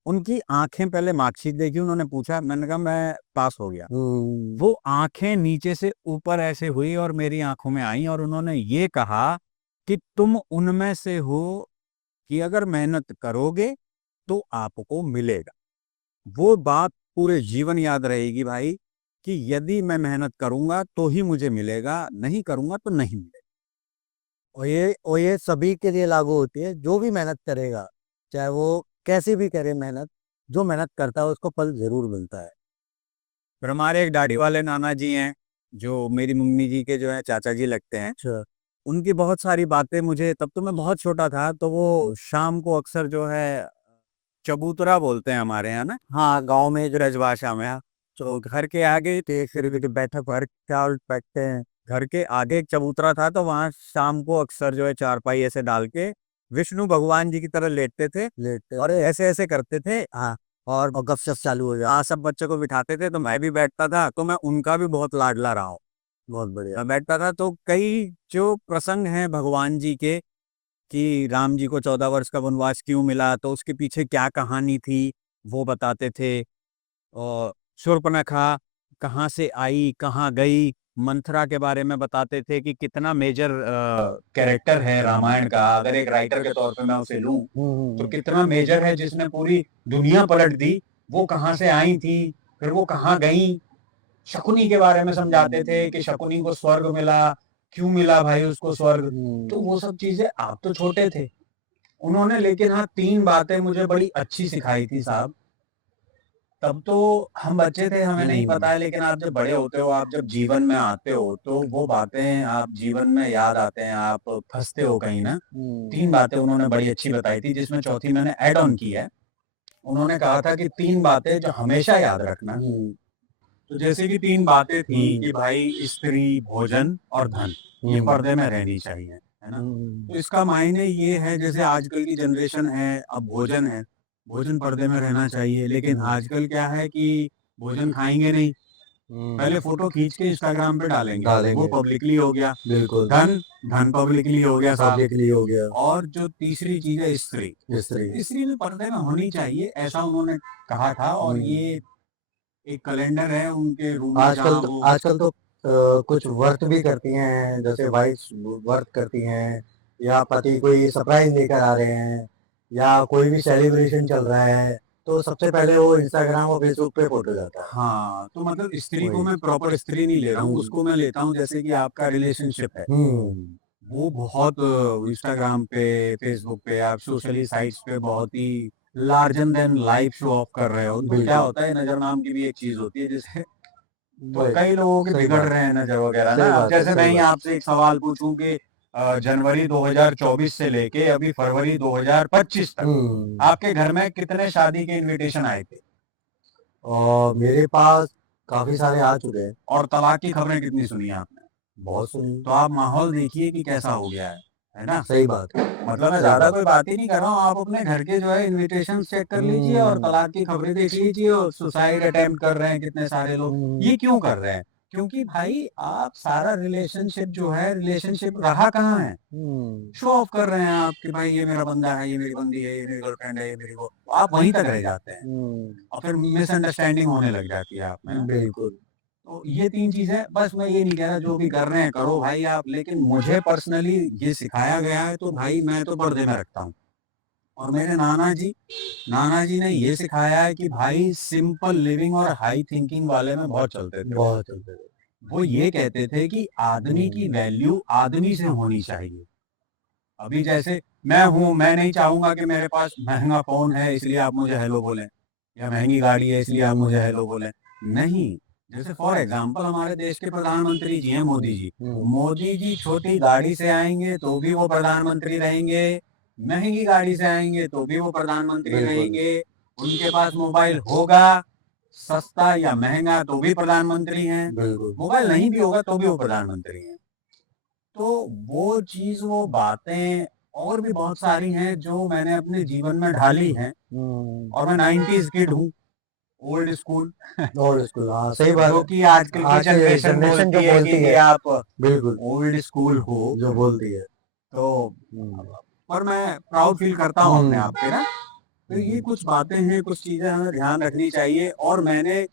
उनकी आंखें पहले मार्कशीट देखी, उन्होंने पूछा, मैंने कहा मैं पास हो गया। हम्म, वो आंखें नीचे से ऊपर ऐसे हुई और मेरी आंखों में आई, और उन्होंने ये कहा कि तुम उनमें से हो कि अगर मेहनत करोगे तो आपको मिलेगा। वो बात पूरे जीवन याद रहेगी भाई, कि यदि मैं मेहनत करूंगा तो ही मुझे मिलेगा, नहीं करूंगा तो नहीं मिलेगा। और ये सभी के लिए लागू होती है, जो भी मेहनत करेगा, चाहे वो कैसी भी करे मेहनत, जो मेहनत करता है उसको फल जरूर मिलता है। फिर हमारे एक दाढ़ी वाले नाना जी हैं, जो मेरी मम्मी जी के जो है चाचा जी लगते हैं, अच्छा। उनकी बहुत सारी बातें मुझे, तब तो मैं बहुत छोटा था, तो वो शाम को अक्सर जो है चबूतरा बोलते हैं हमारे यहाँ ना, हाँ, गाँव में जो ब्रजभाषा में, हाँ। तो घर के आगे फिर बैठक पर क्या बैठते हैं। घर के आगे एक चबूतरा था, तो वहाँ शाम को अक्सर जो है चारपाई ऐसे डाल के विष्णु भगवान जी की तरह लेटते थे लेटते और ऐसे-ऐसे करते थे। हाँ, और गपशप चालू हो जाती। हाँ, सब बच्चों को बिठाते थे, तो मैं भी बैठता था, तो मैं उनका भी बहुत लाडला रहा हूँ। बहुत बढ़िया। मैं बैठता था, तो कई जो प्रसंग हैं भगवान जी के, कि राम जी को 14 वर्ष का वनवास क्यों मिला, तो उसके पीछे क्या कहानी थी, वो बताते थे। और शूर्पणखा कहाँ से आई, कहाँ गई, मंथरा के बारे में बताते थे कि कितना मेजर कैरेक्टर है रामायण का। अगर एक राइटर के तौर पे मैं उसे लूँ, तो कितना मेजर है, जिसने पूरी दुनिया पलट दी। वो कहाँ से आई थी, फिर वो कहाँ गईं। शकुनी के बारे में समझाते थे कि शकुनी को स्वर्ग मिला, क्यों मिला भाई उसको स्वर्ग। तो वो सब चीज़ें, आप तो छोटे थे। उन्होंने लेकिन हाँ 3 बातें मुझे बड़ी अच्छी सिखाई थी साहब। तब तो हम बच्चे थे, हमें नहीं पता है, लेकिन आप जब बड़े होते हो, आप जब जीवन में आते हो, तो वो बातें आप जीवन में याद आते हैं, आप फँसते हो कहीं ना। 3 बातें उन्होंने बड़ी अच्छी बताई थी, जिसमें चौथी मैंने ऐड ऑन की है। उन्होंने कहा था कि 3 बातें जो हमेशा याद रखना। तो जैसे कि 3 बातें थी कि भाई स्त्री, भोजन और धन, ये पर्दे में रहनी चाहिए, है ना? तो इसका मायने ये है, जैसे आजकल की जनरेशन है, अब भोजन है, भोजन पर्दे में रहना चाहिए, लेकिन आजकल क्या है कि भोजन खाएँगे नहीं, पहले फ़ोटो खींच के इंस्टाग्राम पे डालेंगे, वो पब्लिकली हो गया। बिल्कुल। धन, धन पब्लिकली हो गया साहब। पब्लिकली हो गया। और जो तीसरी चीज़ है स्त्री, स्त्री। स्त्री भी पर्दे में होनी चाहिए, ऐसा उन्होंने कहा था। और ये एक कैलेंडर है उनके रूम में, आजकल जहाँ तो वो आजकल तो कुछ व्रत भी करती हैं, जैसे वाइफ्स व्रत करती हैं, या पति कोई सरप्राइज लेकर आ रहे हैं, या कोई भी सेलिब्रेशन चल रहा है, तो सबसे पहले वो इंस्टाग्राम और फेसबुक पे फोटो जाता है। हाँ, तो मतलब स्त्री को वही। मैं प्रॉपर स्त्री नहीं ले रहा हूँ, उसको मैं लेता हूँ जैसे कि आपका रिलेशनशिप है। हुँ। वो बहुत इंस्टाग्राम पे, फेसबुक पे, आप सोशली साइट्स पे बहुत ही larger than life show off कर रहे हो, तो क्या बिल्कुल। होता है, नज़र नाम की भी एक चीज़ होती है, जिससे तो वही। कई लोगों के सही बिगड़ बात रहे है। हैं नज़र वगैरह ना। सही अब बात है, जैसे मैं सही ही बात। आपसे एक सवाल पूछूँ कि जनवरी 2024 से लेके अभी फरवरी 2025 तक हुँ। आपके घर में कितने शादी के इनविटेशन आए थे? और मेरे पास काफ़ी सारे आ चुके हैं। और तलाक की खबरें कितनी सुनी आपने? बहुत सुनी। तो आप माहौल देखिए कि कैसा हो गया है ना? सही बात है। मतलब मैं सही ज़्यादा बात कोई है। बात ही नहीं कर रहा हूँ, आप अपने घर के जो है इन्विटेशंस चेक कर लीजिए और हुँ। तलाक की खबरें देख लीजिए, और सुसाइड अटेम्प्ट कर रहे हैं कितने सारे लोग। हुँ। ये क्यों कर रहे हैं? क्योंकि भाई आप सारा रिलेशनशिप जो है, रिलेशनशिप रहा कहाँ है? हुँ। शो ऑफ कर रहे हैं आप कि भाई ये मेरा बंदा है, ये मेरी बंदी है, ये मेरी गर्लफ्रेंड है, ये मेरी वो, आप वहीं तक रह जाते हैं हुँ। और फिर मिसअंडरस्टैंडिंग होने लग जाती है आप में ना। बिल्कुल। तो ये 3 चीज़ें, बस मैं ये नहीं कह रहा जो भी कर रहे हैं करो भाई आप, लेकिन मुझे पर्सनली ये सिखाया गया है, तो भाई मैं तो पर्दे में रखता हूँ। और मेरे नाना जी ने ये सिखाया है कि भाई सिंपल लिविंग और हाई थिंकिंग वाले में बहुत चलते थे वो। बहुत चलते थे। वो ये कहते थे कि आदमी की वैल्यू आदमी से होनी चाहिए। अभी जैसे मैं हूँ, मैं नहीं चाहूँगा कि मेरे पास महँगा फ़ोन है इसलिए आप मुझे हेलो बोलें, या महँगी गाड़ी है इसलिए आप मुझे हेलो बोलें। नहीं, जैसे फॉर एग्ज़ाम्पल हमारे देश के प्रधानमंत्री जी हैं, मोदी जी। हुँ। मोदी जी छोटी गाड़ी से आएँगे तो भी वो प्रधानमंत्री रहेंगे, महँगी गाड़ी से आएँगे तो भी वो प्रधानमंत्री बिल्कुल। रहेंगे, उनके पास मोबाइल होगा, सस्ता या महँगा तो भी प्रधानमंत्री हैं, बिल्कुल। मोबाइल नहीं भी होगा तो भी वो प्रधानमंत्री हैं। तो वो चीज़, वो बातें और भी बहुत सारी हैं जो मैंने अपने जीवन में ढाली हैं। हुँ। और मैं 90s किड हूँ, ओल्ड स्कूल। ओल्ड स्कूल, हाँ, सही बात जो है। कि आजकल की आज की जनरेशन जनरेशन जो बोलती है बोलती कि है, आप बिल्कुल, ओल्ड स्कूल हो। जो बोलती है। तो हुँ। पर मैं प्राउड फील करता हूँ अपने हुँ। आप पे ना। तो ये हुँ। कुछ बातें हैं, कुछ चीज़ें हमें ध्यान रखनी चाहिए। और मैंने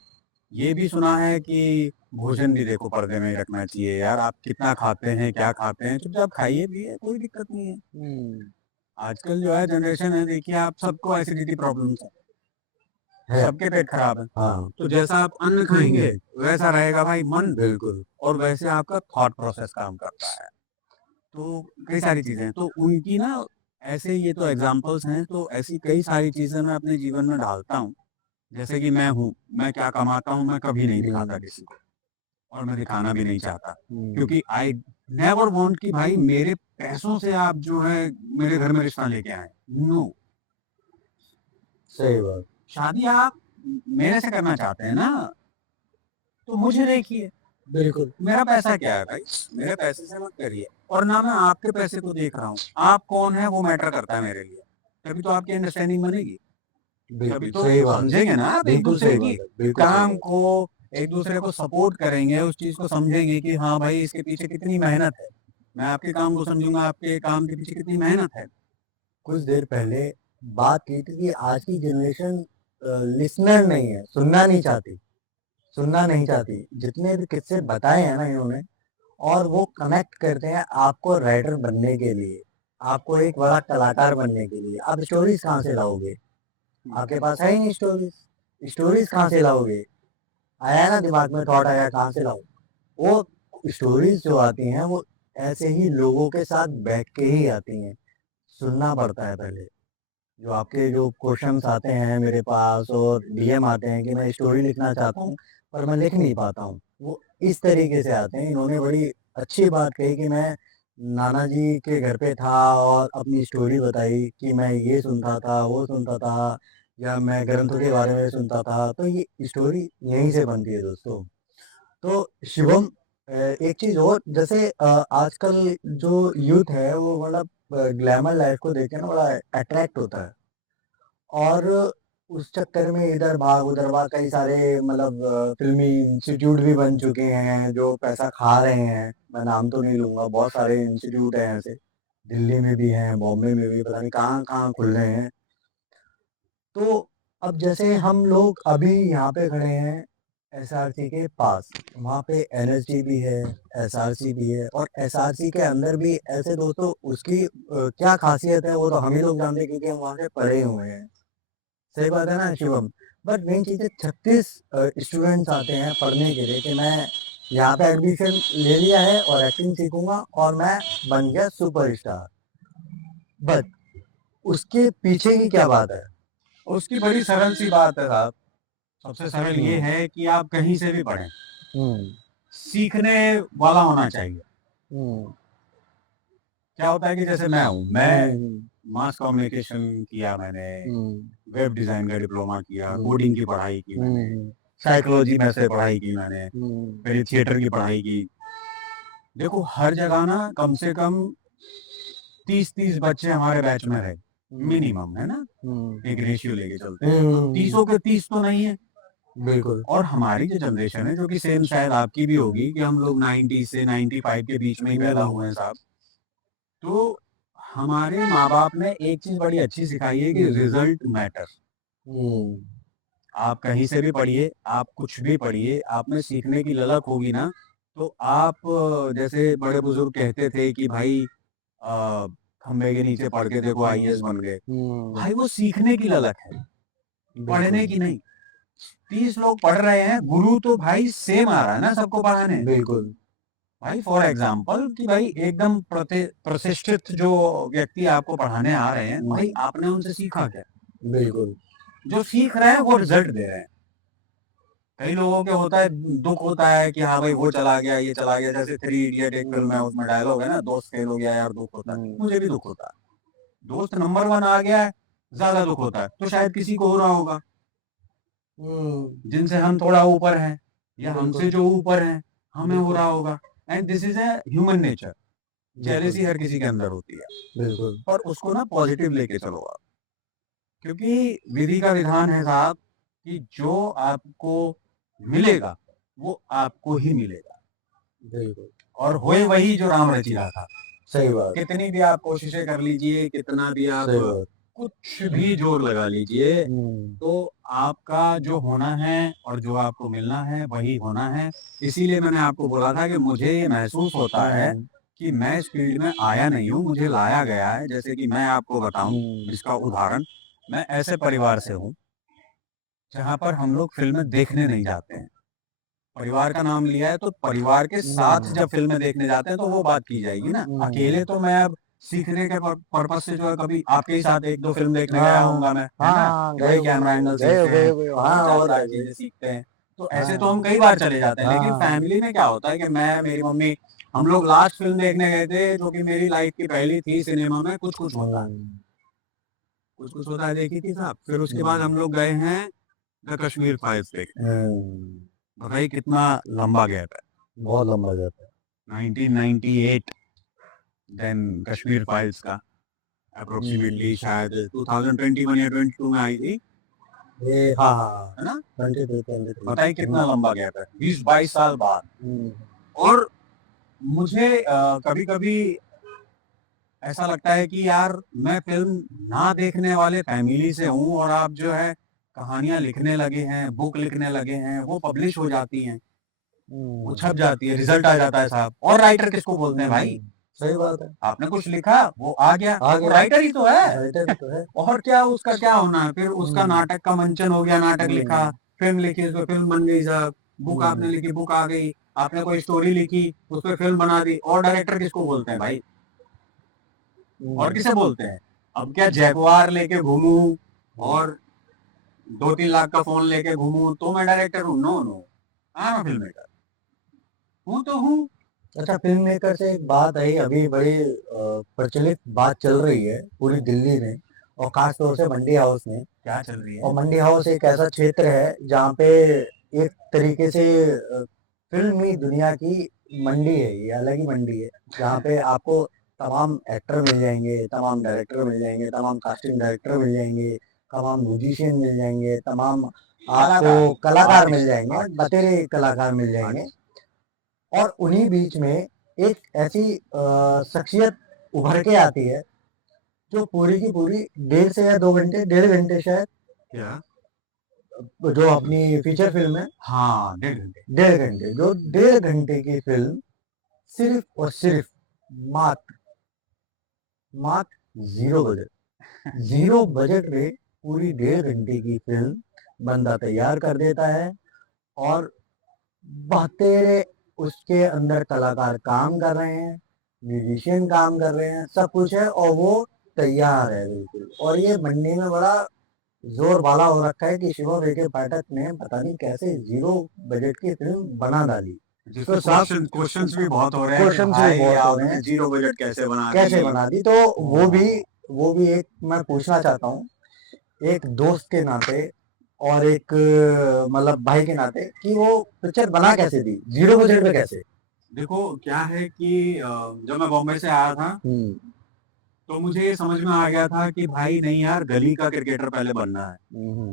ये भी सुना है कि भोजन भी देखो पर्दे में ही रखना चाहिए यार। आप कितना खाते हैं, क्या खाते हैं, चुपचाप खाइए पिए, कोई दिक्कत नहीं है। हुँ। आजकल जो है जनरेशन है, देखिए आप, सबको एसिडिटी प्रॉब्लम्स है, है। सबके पेट खराब है। हाँ। तो जैसा आप अन्न खाएँगे, वैसा रहेगा भाई मन, बिल्कुल। और वैसे आपका थॉट प्रोसेस काम करता है। तो कई सारी चीज़ें हैं, तो उनकी ना, ऐसे ये तो एग्ज़ाम्पल्स हैं, तो ऐसी कई सारी चीज़ें मैं अपने जीवन में ढालता हूँ। जैसे कि मैं हूँ, मैं क्या कमाता हूँ, मैं कभी नहीं दिखाता हुँ। किसी को। और मैं दिखाना भी नहीं चाहता, क्योंकि आई नेवर वांट कि भाई मेरे पैसों से आप जो है मेरे घर में रिश्ता लेके आए। नो, सही बात। शादी आप मेरे से करना चाहते हैं ना, तो मुझे देखिए, बिल्कुल। मेरा पैसा क्या है भाई, मेरे पैसे से मत करिए, और ना मैं आपके पैसे को देख रहा हूँ, आप कौन है वो मैटर करता है मेरे लिए, तभी तो आपकी अंडरस्टैंडिंग बनेगी, तभी बिल्कुल तो सही बात। समझेंगे ना आप एक बिल्कुल दूसरे सही की बात है, बिल्कुल सही काम बात। को, एक दूसरे को सपोर्ट करेंगे, उस चीज को समझेंगे कि हाँ भाई इसके पीछे कितनी मेहनत है, मैं आपके काम को समझूंगा आपके काम के पीछे कितनी मेहनत है। कुछ देर पहले बात की थी कि आज की जनरेशन लिसनर नहीं है, सुनना नहीं चाहती, सुनना नहीं चाहती। जितने भी किस्से बताए हैं ना इन्होंने, और वो कनेक्ट करते हैं आपको राइटर बनने के लिए, आपको एक बड़ा कलाकार बनने के लिए। आप स्टोरीज कहाँ से लाओगे? आपके पास है ही नहीं स्टोरीज, स्टोरीज कहाँ से लाओगे? आया ना दिमाग में थॉट आया, कहाँ से लाओ? वो स्टोरीज जो आती हैं वो ऐसे ही लोगों के साथ बैठ के ही आती हैं, सुनना पड़ता है पहले। जो आपके जो क्वेश्चंस आते हैं मेरे पास और डीएम आते हैं कि मैं स्टोरी लिखना चाहता हूँ पर मैं लिख नहीं पाता हूँ, वो इस तरीके से आते हैं। इन्होंने बड़ी अच्छी बात कही कि मैं नाना जी के घर पे था और अपनी स्टोरी बताई कि मैं ये सुनता था, वो सुनता था, या मैं ग्रंथों के बारे में सुनता था। तो ये स्टोरी यहीं से बनती है दोस्तों। तो शिवम, एक चीज़ और, जैसे आजकल जो यूथ है वो मतलब ग्लैमर लाइफ को देख के ना बड़ा अट्रैक्ट होता है, और उस चक्कर में इधर भाग उधर भाग कई सारे मतलब फ़िल्मी इंस्टीट्यूट भी बन चुके हैं जो पैसा खा रहे हैं। मैं नाम तो नहीं लूँगा, बहुत सारे इंस्टीट्यूट हैं ऐसे, दिल्ली में भी हैं, बॉम्बे में भी, पता नहीं कहाँ-कहाँ खुल रहे हैं। तो अब जैसे हम लोग अभी यहाँ पे खड़े हैं एसआरसी के पास, वहाँ पे एनएसडी भी है, एसआरसी भी है, और एसआरसी के अंदर भी ऐसे दोस्तों उसकी क्या ख़ासियत है वो तो हम ही लोग जानते हैं क्योंकि हम वहाँ से पढ़े हुए हैं। सही बात है ना शिवम? बट मेन चीज़ है 36 स्टूडेंट्स आते हैं पढ़ने के लिए कि मैं यहाँ पे एडमिशन ले लिया है और एक्टिंग सीखूँगा और मैं बन गया सुपरस्टार। बट उसके पीछे की क्या बात है? उसकी बड़ी सरल सी बात है साहब, सबसे सरल ये हुँ। है कि आप कहीं से भी पढ़ें, हुँ। सीखने वाला होना चाहिए। हुँ। क्या होता है कि जैसे मैं हूँ, मैं हुँ। मास कम्युनिकेशन किया मैंने, हुँ। वेब डिज़ाइन का डिप्लोमा किया, हुँ। कोडिंग की पढ़ाई की हुँ, मैंने, हुँ। साइकोलॉजी में से पढ़ाई की मैंने, हुँ। फिर थिएटर की पढ़ाई की। देखो हर जगह ना कम से कम 30-30 बच्चे हमारे बैच में रहे, हुँ। मिनिमम, है ना? हुँ। एक रेशियो लेके चलते हुँ, हैं, तो हुँ, हुँ। 30 के 30 तो नहीं है। बिल्कुल। और हमारी जो जनरेशन है, जो कि सेम शायद आपकी भी होगी, कि हम लोग 90 से 95 के बीच में ही पैदा हुए हुँ। हैं साहब। तो हमारे माँ-बाप ने एक चीज़ बड़ी अच्छी सिखाई है कि हुँ। Result matter. हुँ। आप कहीं से भी पढ़िए, आप कुछ भी पढ़िए, आप में सीखने की ललक होगी ना, तो आप जैसे बड़े-बुज़ुर्ग कहते थे कि भाई अ, खंभे के नीचे पढ़ के देखो आईएएस बन गए। हुँ। भाई वो सीखने की ललक है, पढ़ने बिल्कुल। की नहीं। 30 लोग पढ़ रहे हैं, गुरु तो भाई सेम आ रहा है ना सबको पढ़ाने। बिल्कुल। भाई फॉर एग्जाम्पल कि भाई एकदम प्रतिष्ठित जो व्यक्ति आपको पढ़ाने आ रहे हैं, भाई हुँ। आपने उनसे सीखा क्या? बिल्कुल। जो सीख रहे हैं वो रिजल्ट दे रहे हैं। कई लोगों के होता है, दुःख होता है कि हाँ भाई वो चला गया, ये चला गया, जैसे थ्री इडियट एक फ़िल्म है हुँ। उसमें डायलॉग है ना, दोस्त फेल हो गया यार दुःख होता है। हुँ। मुझे भी दुःख होता है। दोस्त नंबर 1 आ गया है, ज़्यादा दुःख होता है। तो शायद किसी को हो रहा होगा, हुँ। जिनसे हम थोड़ा ऊपर हैं या हमसे बिल्कुल। जो ऊपर हैं, हमें हो बिल्कुल। रहा होगा। And this is a human nature. बिल्कुल। जेलसी हर किसी के अंदर होती है। बिल्कुल। पर उसको ना पॉजिटिव लेके चलो आप। क्योंकि विधि का विधान है साहब कि जो आपको मिलेगा, वो आपको ही मिलेगा। बिल्कुल। और होए वही जो राम रचि राखा। सही बात। कितनी भी आप कोशिशें कर लीजिए, कितना भी आप सही बात। कुछ भी जोर लगा लीजिए, हुँ। तो आपका जो होना है और जो आपको मिलना है, वही होना है। इसीलिए मैंने आपको बोला था कि मुझे ये महसूस होता है हुँ। कि मैं इस फ़ील्ड में आया नहीं हूँ, मुझे लाया गया है। जैसे कि मैं आपको बताऊँ, हुँ। इसका उदाहरण, मैं ऐसे परिवार से हूँ, जहाँ पर हम लोग फ़िल्में देखने नहीं जाते हैं। परिवार का नाम लिया है, तो परिवार के साथ हुँ। जब फ़िल्में देखने जाते हैं, तो वो बात की जाएगी ना। हुँ। अकेले तो मैं अब सीखने के पर्पज़ से जो है कभी आपके ही साथ 1-2 फ़िल्म देखने गया हाँ। होऊँगा मैं, है हाँ, ना? हाँ, कि गए भाई हुए कैमरा हो, एंगल गए हो, सीखते गए हैं हुए हो। और हाँ, और 4-4 क्या चीज़ें जी। सीखते हैं। तो ऐसे तो हाँ हम कई बार चले जाते हैं, लेकिन हाँ फैमिली में क्या होता है कि मैं, मेरी मम्मी, हम लोग लास्ट फिल्म देखने गए थे जो कि मेरी लाइफ की पहली थी सिनेमा में, कुछ कुछ होता है। हम्म, कुछ कुछ होता है देखी थी साहब। फिर उसके बाद हम्म, हम लोग गए हैं द कश्मीर फाइल्स देखने। हम्म, भाई कितना लंबा गैप है। बहुत लंबा जाता 1998 देन कश्मीर फाइल्स का है। अप्रोक्सीमेटली शायद 2021 या 22 में आई थी, ये हाँ हाँ है ना? 22 23। बताइए कितना लंबा गैप है, 20-22 साल बाद। हम्म, और मुझे कभी कभी ऐसा लगता है कि यार मैं फिल्म ना देखने वाले फैमिली से हूँ, और आप जो है कहानियां लिखने लगे हैं, बुक लिखने लगे हैं, वो पब्लिश हो जाती हैं, वो छप जाती है, रिजल्ट आ जाता है साहब। और राइटर किसको बोलते हैं भाई? सही बात है। आपने कुछ लिखा, वो आ गया, आ वो गया, राइटर ही तो है। राइटर ही तो है। और क्या उसका क्या होना है? फिर उसका हम्म, नाटक का मंचन हो गया, नाटक लिखा, हम्म, फिल्म लिखी, उस पर फिल्म बन गई साहब। बुक आपने लिखी, बुक आ गई। आपने कोई स्टोरी लिखी, उस पर फिल्म बना दी। और डायरेक्टर किसको बोलते हैं भाई? और हम्म, किसे बोलते हैं? अब क्या जैगुआर लेके घूमूं और 2-3 लाख का फोन लेके घूमूं तो मैं डायरेक्टर हूँ? No no, I am film maker, हूँ तो हूँ। अच्छा, फिल्म मेकर से एक बात आई, अभी बड़ी प्रचलित बात चल रही है पूरी दिल्ली में और खास तौर से मंडी हाउस में। क्या चल रही और है? मंडी हाउस एक ऐसा क्षेत्र है जहाँ पे एक तरीके से फिल्मी दुनिया की मंडी है, ये अलग ही मंडी है जहाँ पे आपको तमाम एक्टर मिल जाएंगे, तमाम डायरेक्टर मिल जाएंगे, तमाम कास्टिंग डायरेक्टर मिल जाएंगे, तमाम म्यूजिशियन मिल जाएंगे, तमाम आपको कलाकार, कलाकार मिल आर्टिस्ट, जाएंगे, आर्टिस्ट, बतेरे कलाकार मिल जाएंगे। आर्टिस्ट। और उन्हीं बीच में एक ऐसी शख्सियत उभर के आती है जो पूरी की पूरी 1.5 से या 2 घंटे, 1.5 घंटे शायद, क्या? जो अपनी फीचर फिल्म है, हाँ, 1.5 घंटे। 1.5 घंटे, जो 1.5 घंटे की फिल्म सिर्फ और सिर्फ मात्र मात्र जीरो बजट में पूरी 1.5 घंटे की फिल्म बंदा तैयार कर देता है। और बतेरे उसके अंदर कलाकार काम कर रहे हैं, म्यूजिशियन काम कर रहे हैं, सब कुछ है और वो तैयार है बिल्कुल। और ये बनने में बड़ा जोर वाला हो रखा है कि शिवम एके पाठक ने पता नहीं कैसे जीरो बजट की फिल्म बना डाली। जिसपे तो साहब क्वेश्चंस भी बहुत हो रहे हैं कि क्वेश्चंस भी भाई बहुत हो रहे आपने हैं, जीरो बजट कैसे बना दी? कैसे बना दी। तो वो भी वो भी एक मैं पूछना चाहता हूँ, एक दोस्त के नाते और एक मतलब भाई के नाते, कि वो पिक्चर बना कैसे दी, जीरो बजट में कैसे? देखो क्या है कि जब मैं बॉम्बे से आया था हम्म, तो मुझे ये समझ में आ गया था कि भाई नहीं यार, गली का क्रिकेटर पहले बनना है, हम्म,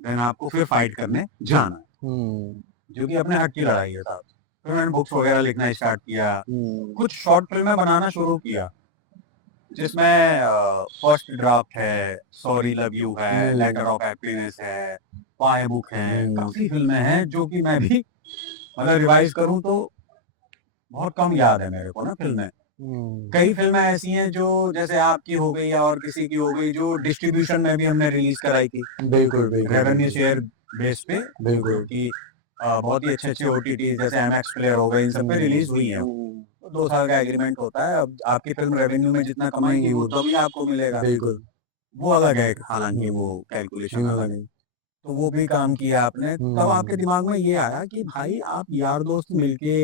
देन आपको फिर फाइट करने जाना है, हम्म, जो कि अपने हक की लड़ाई है साहब। फिर मैंने बुक्स वगैरह लिखना स्टार्ट किया, हम्म, कुछ शॉर्ट फिल्में बनाना शुरू किया, जिसमें फर्स्ट ड्राफ्ट है, सॉरी लव यू है, लेटर ऑफ हैप्पीनेस है, पाए बुक है, हम्म, काफी फिल्में हैं जो कि मैं भी अगर रिवाइज करूं तो बहुत कम याद है मेरे को ना फिल्में। कई फिल्में ऐसी हैं जो जैसे आपकी हो गई या और किसी की हो गई, जो डिस्ट्रीब्यूशन में भी हमने रिलीज कराई थी, बिल्कुल बिल्कुल रेवेन्यू बिल्कुल शेयर बेस पे, जो बिल्कुल। कि बहुत ही अच्छे अच्छे ओटीटी जैसे एमएक्स प्लेयर हो गए, इन सब पे रिलीज हुई है। तो 2 साल का एग्रीमेंट होता है, अब आपकी फिल्म रेवेन्यू में जितना कमाएगी वो तभी आपको मिलेगा। बिल्कुल। वो अलग है, हालांकि वो कैलकुलेशन अलग है। तो वो भी काम किया आपने, तब आपके दिमाग में ये आया कि भाई आप यार दोस्त मिलके,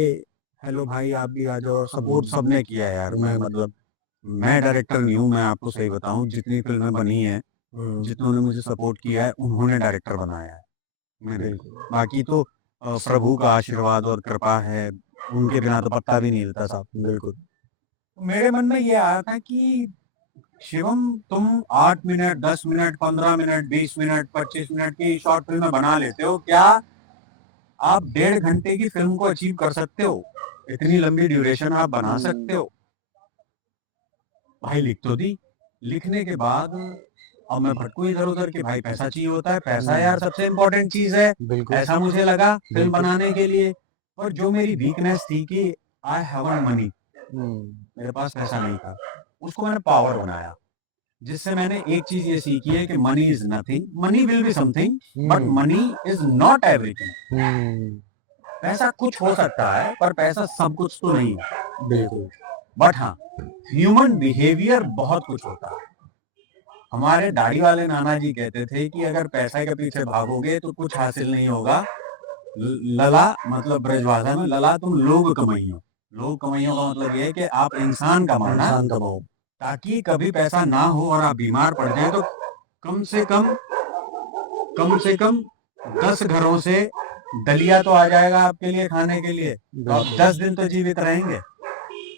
हेलो भाई आप भी आ जाओ, सपोर्ट सबने किया है यार। मैं मतलब मैं डायरेक्टर नहीं हूँ, मैं आपको सही बताऊं, जितनी फिल्में बनी हैं, जितनों ने मुझे सपोर्ट किया है उन्होंने डायरेक्टर बनाया है मेरे लिए। बाकी तो प्रभु का आशीर्वाद और कृपा है, उनके बिना तो पत्ता भी नहीं हिलता साहब। बिल्कुल। तो मेरे मन में ये आया था कि शिवम, तुम 8 minute, 10 minute, 15 minute, 20 minute, 25 minute की शॉर्ट फिल्में बना लेते हो, क्या आप 1.5 घंटे की फिल्म को अचीव कर सकते हो? इतनी लंबी ड्यूरेशन आप बना सकते हो? भाई लिख तो दी। लिखने के बाद अब मैं भटकू इधर उधर कि भाई पैसा चाहिए होता है, पैसा यार सबसे इम्पोर्टेंट चीज है, बिल्कुल ऐसा मुझे लगा फिल्म बिल्कुल। बनाने के लिए। और जो मेरी वीकनेस थी कि आई हैवंट मनी, हम्म, मेरे पास पैसा नहीं था, उसको मैंने पावर बनाया। जिससे मैंने एक चीज ये सीखी है कि money is nothing, money will be something, but money is not everything. Hmm, पैसा कुछ हो सकता है पर पैसा सब कुछ तो नहीं है। बिल्कुल। बट हाँ, ह्यूमन बिहेवियर बहुत कुछ होता है। हमारे दाढ़ी वाले नाना जी कहते थे कि अगर पैसा के पीछे भागोगे तो कुछ हासिल नहीं होगा, लला मतलब ब्रजभाषा में लला तुम लोग कमाइयो। लोग कमाइयो का मतलब ये है कि आप इंसान कमाना, इंसान कमाओ। ताकि कभी पैसा ना हो और आप बीमार पड़ जाए तो कम से कम 10 घरों से दलिया तो आ जाएगा आपके लिए खाने के लिए, तो आप 10 दिन तो जीवित रहेंगे।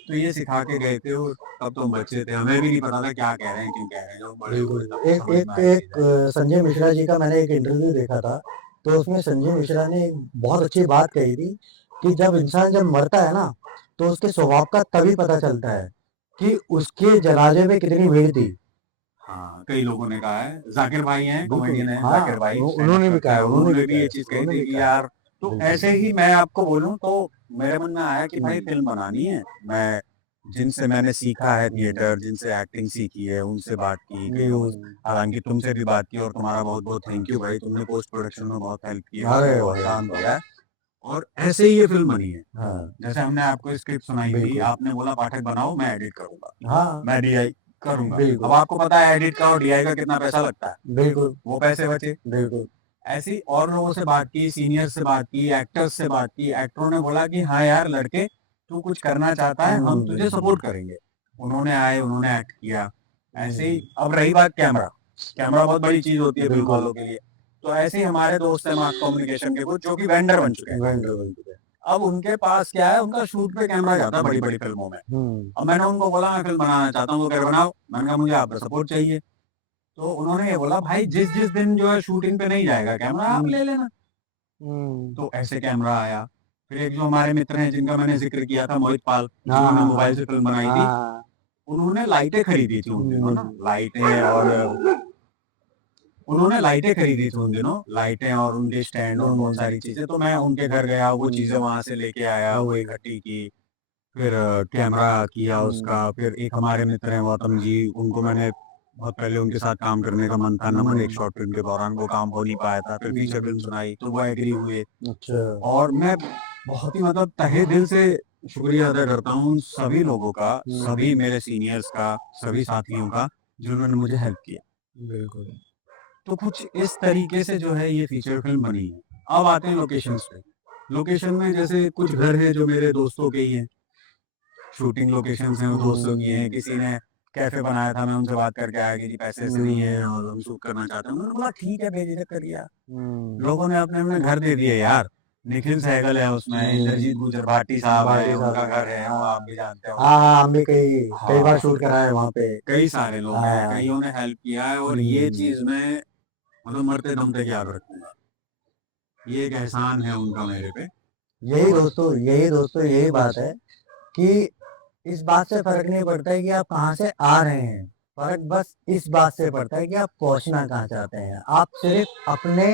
तो ये सिखा के गए थे, और तब तो हम बच्चे थे, हमें भी नहीं पता था क्या कह रहे हैं, क्यों कह रहे हैं। जब बड़े हुए बिल्कुल। तब एक समझ में एक आई एक चीजें। संजय मिश्रा जी का मैंने एक इंटरव्यू देखा था, तो उसमें संजय मिश्रा ने एक बहुत अच्छी बात कही थी कि जब इंसान जब मरता है ना, तो उसके स्वभाव का तभी पता चलता है कि उसके जनाजे में कितनी भीड़ थी। हाँ, कई लोगों ने कहा है, जाकिर भाई हैं, बिल्कुल, कॉमेडियन हैं, हाँ, जाकिर भाई स्टैंड अप उन्होंने भी करते कहा हैं, है, उन्होंने भी उन्होंने कहा भी है, ये चीज कही उन्होंने थी भी कि कहा है। यार, तो बिल्कुल। ऐसे ही मैं आपको बोलूं तो मेरे मन में आया कि भाई फिल्म बनानी है। मैं जिनसे मैंने सीखा है थिएटर, जिनसे एक्टिंग सीखी है, उनसे बात की गई, हालांकि तुमसे भी बात की, और तुम्हारा बहुत बहुत थैंक यू भाई, तुमने पोस्ट प्रोडक्शन में बहुत हेल्प की है, अरे उसमें बहुत भाई, काम दिया है। और ऐसे ही ये फिल्म बनी है। हाँ, जैसे हमने आपको स्क्रिप्ट सुनाई थी, बिल्कुल। आपने बोला पाठक बनाओ, मैं एडिट करूंगा, हाँ, मैं डीआई करूंगा। बिल्कुल। अब आपको पता है एडिट का और डीआई का कितना पैसा लगता है, बिल्कुल, वो पैसे बचे। बिल्कुल। ऐसी और लोगों से बात की, सीनियर से बात की, एक्टर्स से बात की, एक्टरों ने बोला कि हाँ यार लड़के, तू कुछ करना चाहता है, हम तुझे सपोर्ट करेंगे। उन्होंने आए, उन्होंने एक्ट किया। ऐसे ही अब रही बात कैमरा, कैमरा बहुत बड़ी चीज होती है फिल्म बिल्कुल। वालों के लिए। तो ऐसे ही हमारे दोस्त हैं मास कम्युनिकेशन के कुछ, जो कि वेंडर बन चुके हैं। वेंडर बन चुके हैं। अब उनके पास क्या है, उनका शूट पे कैमरा जाता है बड़ी बड़ी फिल्मों में। अब मैंने उनको बोला मैं फिल्म बनाना चाहता हूँ, वो कह रहे बनाओ। मैंने कहा मुझे आपका सपोर्ट चाहिए। तो उन्होंने ये बोला भाई जिस जिस दिन जो है शूटिंग पे नहीं जाएगा कैमरा, आप ले लेना। तो ऐसे कैमरा आया। फिर एक जो हमारे मित्र हैं जिनका मैंने जिक्र किया था, मोहित पाल, हाँ, जिन्होंने हाँ, मोबाइल से फिल्म बनाई थी, हाँ। उन्होंने लाइटें खरीदी थी उन दिनों ना, लाइटें और उन्होंने लाइटें खरीदी थी उन दिनों, लाइटें और उनके स्टैंड और बहुत सारी चीजें। तो मैं उनके घर गया, वो चीजें वहां से लेके आया, वो इकट्ठी की। फिर कैमरा किया उसका। फिर एक हमारे मित्र हैं गौतम जी, उनको मैंने बहुत पहले उनके साथ काम करने का मन था, नंबर एक शॉर्ट फिल्म के दौरान वो काम हो नहीं पाया था। फिर फीचर फिल्म सुनाई तो वो एग्री हुए। अच्छा। और मैं बहुत ही मतलब तहे दिल से शुक्रिया अदा करता हूँ उन सभी लोगों का, सभी मेरे सीनियर्स का, सभी साथियों का, जिन्होंने मुझे हेल्प किया। बिल्कुल। तो कुछ इस तरीके से जो है ये फीचर फिल्म बनी है। अब आते हैं लोकेशंस पे। लोकेशन में जैसे कुछ घर हैं जो मेरे दोस्तों के ही हैं, शूटिंग लोकेशंस हैं वो दोस्तों की हैं। किसी ने कैफे बनाया था, मैं उनसे बात करके आया कि जी पैसे ऐसे नहीं है और हम शूट करना चाहते हैं। उन्होंने बोला ठीक है, बेझिझक करिए आप। लोगों ने अपने अपने घर दे दिए यार। निखिल सहगल है उसमें, इंद्रजीत गुजर भाटी साहब है, उनका घर है, वो आप भी जानते हो। हाँ, हाँ, हमने कई कई बार हाँ, शूट करा है वहाँ पे। कई सारे लोग हैं, हाँ। कईयों ने हेल्प किया है, और ये चीज मैं मतलब मरते दम तक याद रखूंगा। ये एक एहसान है उनका मेरे पे। यही बात है कि इस बात से फर्क नहीं पड़ता है कि आप कहाँ से आ रहे हैं। फर्क बस इस बात से पड़ता है कि आप पहुँचना कहाँ चाहते हैं। आप सिर्फ अपने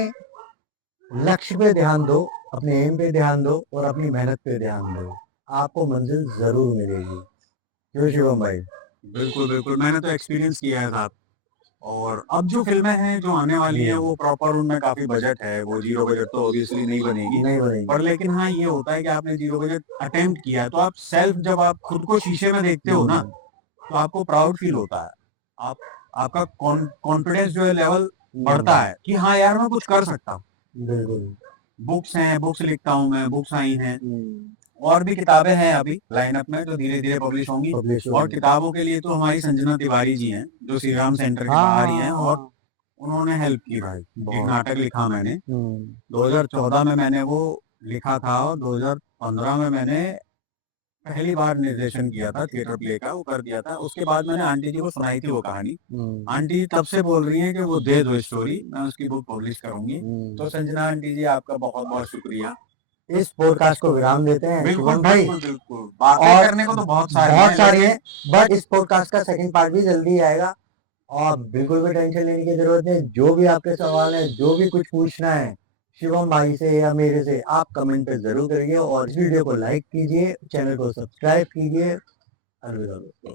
लक्ष्य पे ध्यान दो, अपने एम पे ध्यान दो और अपनी मेहनत पे ध्यान दो। आपको मंजिल ज़रूर मिलेगी। क्यों शिवम भाई? बिल्कुल बिल्कुल, मैंने तो एक्सपीरियंस किया है साहब। और अब जो फिल्में हैं जो आने वाली हैं, वो प्रॉपर उनमें काफी बजट है, वो जीरो बजट तो ऑब्वियसली नहीं बनेगी। नहीं बनेगी। पर लेकिन हाँ ये होता है कि आपने जीरो बजट अटेम्प्ट किया है, तो आप सेल्फ जब आप खुद को शीशे में देखते हो ना, तो आपको प्राउड फील होता है। आप आपका कॉन्फिडेंस जो है लेवल बढ़ता है कि हाँ यार मैं कुछ कर सकता हूँ। बिल्कुल। बुक्स हैं, बुक्स लिखता हूँ मैं, बुक्स आई हैं, और भी किताबें हैं अभी लाइनअप में जो धीरे धीरे पब्लिश होंगी। पब्लिश और होगी। किताबों के लिए तो हमारी संजना तिवारी जी हैं, जो श्री राम सेंटर के बाहर ही हैं, और उन्होंने हेल्प की भाई। एक नाटक लिखा मैंने, 2014 में मैंने वो लिखा था, और 2015 में मैंने पहली बार निर्देशन किया था थिएटर प्ले का, वो कर दिया था। उसके बाद मैंने आंटी जी को सुनाई थी वो कहानी। आंटी जी तब से बोल रही हैं कि वो दे दो स्टोरी, मैं उसकी बुक पब्लिश करूंगी। तो संजना आंटी जी आपका बहुत बहुत शुक्रिया। इस पॉडकास्ट को विराम देते हैं बिल्कुल शिवम भाई। बिल्कुल बिल्कुल, बातें और करने को तो बहुत सारी बहुत हैं, सारी लेकिन है, बट इस पॉडकास्ट का सेकंड पार्ट भी जल्दी आएगा। और बिल्कुल भी टेंशन लेने की जरूरत नहीं। जो भी आपके सवाल है, जो भी कुछ पूछना है शिवम भाई से या मेरे से, आप कमेंट पे जरूर करिए और इस वीडियो को लाइक कीजिए, चैनल को सब्सक्राइब कीजिए। अलविदा दोस्तों।